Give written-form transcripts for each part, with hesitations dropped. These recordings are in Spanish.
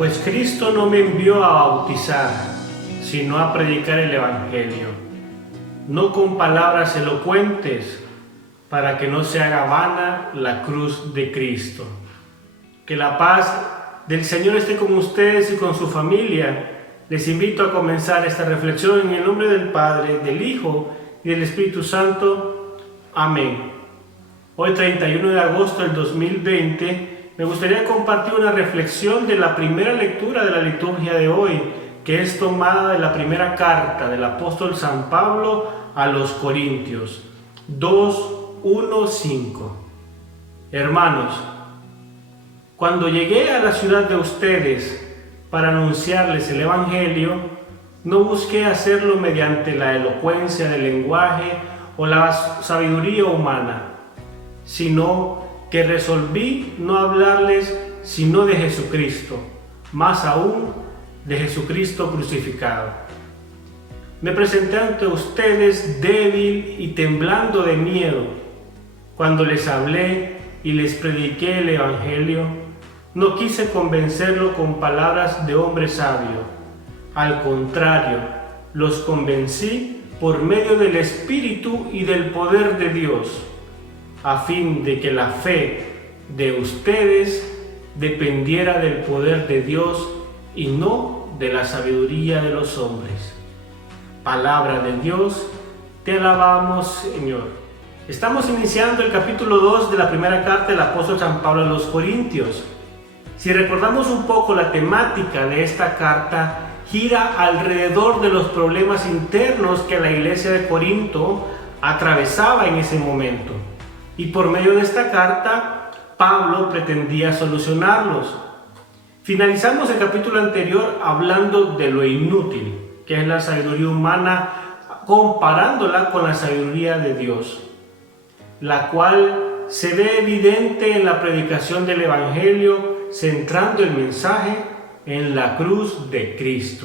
Pues Cristo no me envió a bautizar, sino a predicar el Evangelio, no con palabras elocuentes, para que no se haga vana la cruz de Cristo. Que la paz del Señor esté con ustedes y con su familia. Les invito a comenzar esta reflexión en el nombre del Padre, del Hijo y del Espíritu Santo. Amén. Hoy, 31 de agosto del 2020, me gustaría compartir una reflexión de la primera lectura de la liturgia de hoy, que es tomada de la primera carta del apóstol San Pablo a los Corintios, 2:1-5. Hermanos, cuando llegué a la ciudad de ustedes para anunciarles el Evangelio, no busqué hacerlo mediante la elocuencia del lenguaje o la sabiduría humana, sino que resolví no hablarles sino de Jesucristo, más aún de Jesucristo crucificado. Me presenté ante ustedes débil y temblando de miedo. Cuando les hablé y les prediqué el Evangelio, no quise convencerlo con palabras de hombre sabio. Al contrario, los convencí por medio del Espíritu y del poder de Dios, a fin de que la fe de ustedes dependiera del poder de Dios y no de la sabiduría de los hombres. Palabra de Dios, te alabamos, Señor. Estamos iniciando el capítulo 2 de la primera carta del apóstol San Pablo a los Corintios. Si recordamos un poco, la temática de esta carta gira alrededor de los problemas internos que la iglesia de Corinto atravesaba en ese momento. Y por medio de esta carta, Pablo pretendía solucionarlos. Finalizamos el capítulo anterior hablando de lo inútil, que es la sabiduría humana, comparándola con la sabiduría de Dios, la cual se ve evidente en la predicación del Evangelio, centrando el mensaje en la cruz de Cristo.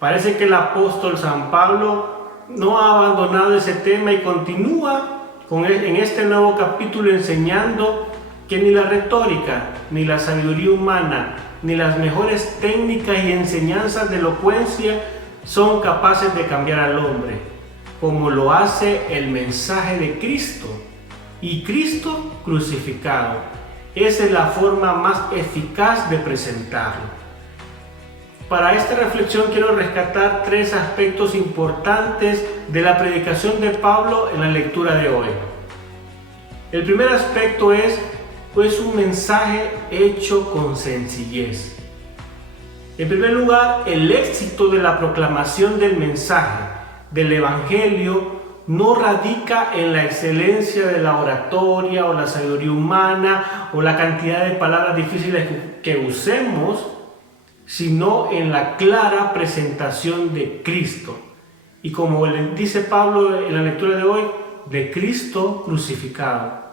Parece que el apóstol San Pablo no ha abandonado ese tema y continúa en este nuevo capítulo enseñando que ni la retórica, ni la sabiduría humana, ni las mejores técnicas y enseñanzas de elocuencia son capaces de cambiar al hombre, como lo hace el mensaje de Cristo y Cristo crucificado. Esa es la forma más eficaz de presentarlo. Para esta reflexión quiero rescatar tres aspectos importantes de la predicación de Pablo en la lectura de hoy. El primer aspecto es un mensaje hecho con sencillez. En primer lugar, el éxito de la proclamación del mensaje del Evangelio no radica en la excelencia de la oratoria o la sabiduría humana o la cantidad de palabras difíciles que usemos, sino en la clara presentación de Cristo. Y como le dice Pablo en la lectura de hoy, de Cristo crucificado.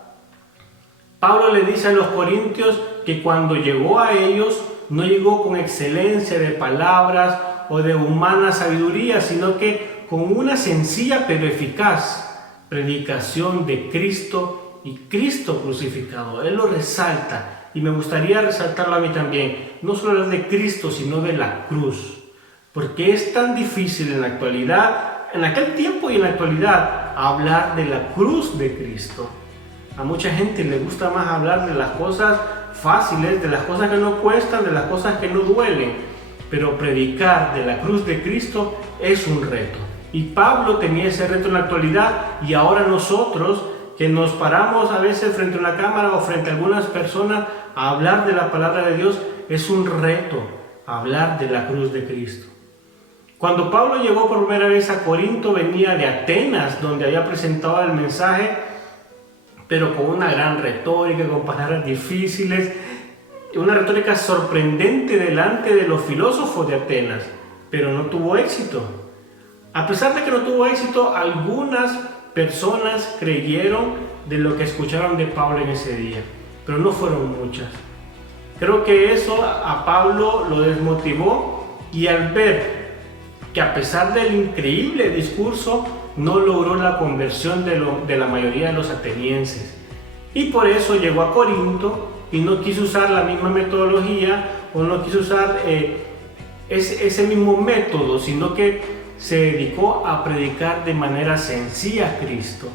Pablo le dice a los corintios que cuando llegó a ellos no llegó con excelencia de palabras o de humana sabiduría, sino que con una sencilla pero eficaz predicación de Cristo y Cristo crucificado. Él lo resalta. Y me gustaría resaltarlo a mí también, no solo hablar de Cristo, sino de la cruz. Porque es tan difícil en la actualidad, en aquel tiempo y en la actualidad, hablar de la cruz de Cristo. A mucha gente le gusta más hablar de las cosas fáciles, de las cosas que no cuestan, de las cosas que no duelen. Pero predicar de la cruz de Cristo es un reto. Y Pablo tenía ese reto en la actualidad, y ahora nosotros, que nos paramos a veces frente a una cámara o frente a algunas personas a hablar de la palabra de Dios, es un reto hablar de la cruz de Cristo. Cuando Pablo llegó por primera vez a Corinto, venía de Atenas, donde había presentado el mensaje, pero con una gran retórica, con palabras difíciles, una retórica sorprendente delante de los filósofos de Atenas, pero no tuvo éxito. A pesar de que no tuvo éxito, algunas personas creyeron de lo que escucharon de Pablo en ese día, pero no fueron muchas. Creo que eso a Pablo lo desmotivó, y al ver que a pesar del increíble discurso no logró la conversión de la mayoría de los atenienses, y por eso llegó a Corinto y no quiso usar la misma metodología o no quiso usar ese mismo método, sino que se dedicó a predicar de manera sencilla a Cristo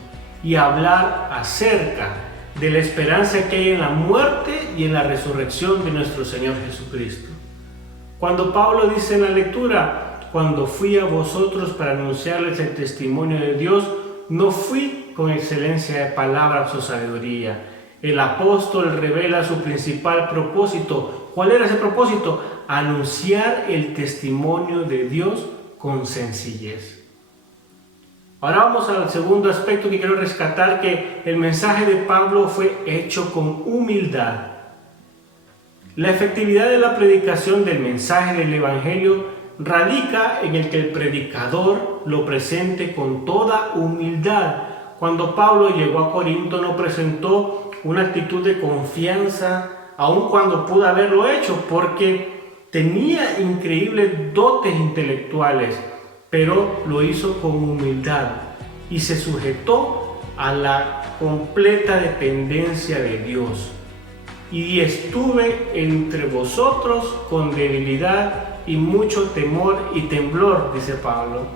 y a hablar acerca de la esperanza que hay en la muerte y en la resurrección de nuestro Señor Jesucristo. Cuando Pablo dice en la lectura: cuando fui a vosotros para anunciarles el testimonio de Dios, no fui con excelencia de palabras o sabiduría. El apóstol revela su principal propósito. ¿Cuál era ese propósito? Anunciar el testimonio de Dios con sencillez. Ahora vamos al segundo aspecto que quiero rescatar, que el mensaje de Pablo fue hecho con humildad. La efectividad de la predicación del mensaje del Evangelio radica en el que el predicador lo presente con toda humildad. Cuando Pablo llegó a Corinto no presentó una actitud de confianza, aun cuando pudo haberlo hecho, porque tenía increíbles dotes intelectuales, pero lo hizo con humildad y se sujetó a la completa dependencia de Dios. Y estuve entre vosotros con debilidad y mucho temor y temblor, dice Pablo.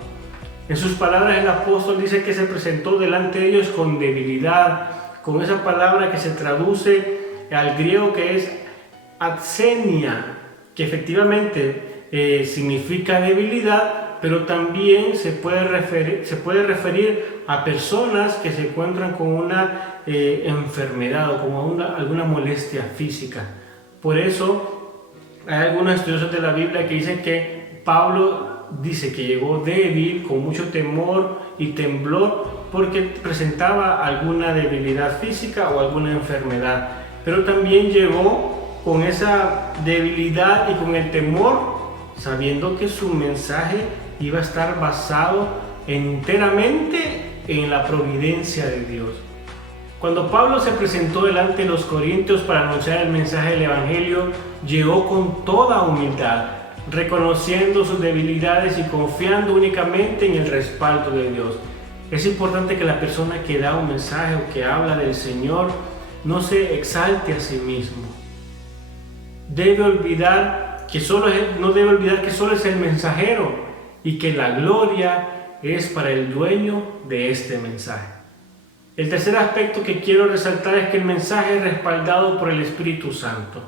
En sus palabras el apóstol dice que se presentó delante de ellos con debilidad, con esa palabra que se traduce al griego que es atsenia, que efectivamente significa debilidad, pero también se puede referir a personas que se encuentran con una enfermedad o con alguna molestia física. Por eso hay algunos estudiosos de la Biblia que dicen que Pablo dice que llegó débil, con mucho temor y temblor, porque presentaba alguna debilidad física o alguna enfermedad, pero también llegó con esa debilidad y con el temor, sabiendo que su mensaje iba a estar basado enteramente en la providencia de Dios. Cuando Pablo se presentó delante de los corintios para anunciar el mensaje del Evangelio, llegó con toda humildad, reconociendo sus debilidades y confiando únicamente en el respaldo de Dios. Es importante que la persona que da un mensaje o que habla del Señor no se exalte a sí mismo. No debe olvidar que solo es el mensajero y que la gloria es para el dueño de este mensaje. El tercer aspecto que quiero resaltar es que el mensaje es respaldado por el Espíritu Santo.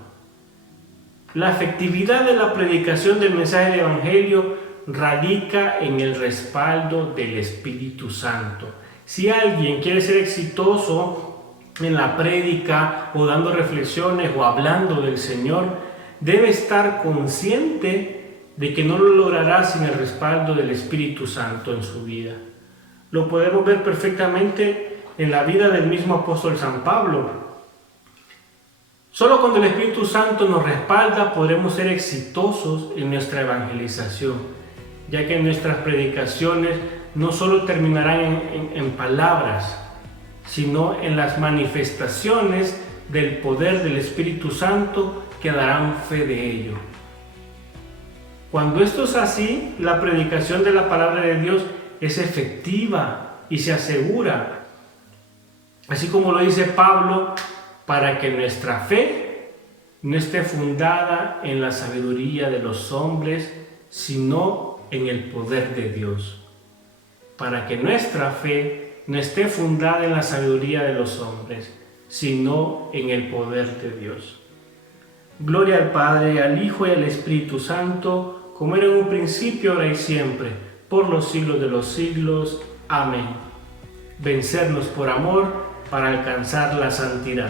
La efectividad de la predicación del mensaje del Evangelio radica en el respaldo del Espíritu Santo. Si alguien quiere ser exitoso en la prédica o dando reflexiones o hablando del Señor, debe estar consciente de que no lo logrará sin el respaldo del Espíritu Santo en su vida. Lo podemos ver perfectamente en la vida del mismo apóstol San Pablo. Solo cuando el Espíritu Santo nos respalda podremos ser exitosos en nuestra evangelización, ya que nuestras predicaciones no solo terminarán en palabras, sino en las manifestaciones del poder del Espíritu Santo que darán fe de ello. Cuando esto es así, la predicación de la palabra de Dios es efectiva y se asegura, así como lo dice Pablo, para que nuestra fe no esté fundada en la sabiduría de los hombres, sino en el poder de Dios. Para que nuestra fe no esté fundada en la sabiduría de los hombres, sino en el poder de Dios. Gloria al Padre, al Hijo y al Espíritu Santo, como era en un principio, ahora y siempre, por los siglos de los siglos. Amén. Vencernos por amor para alcanzar la santidad.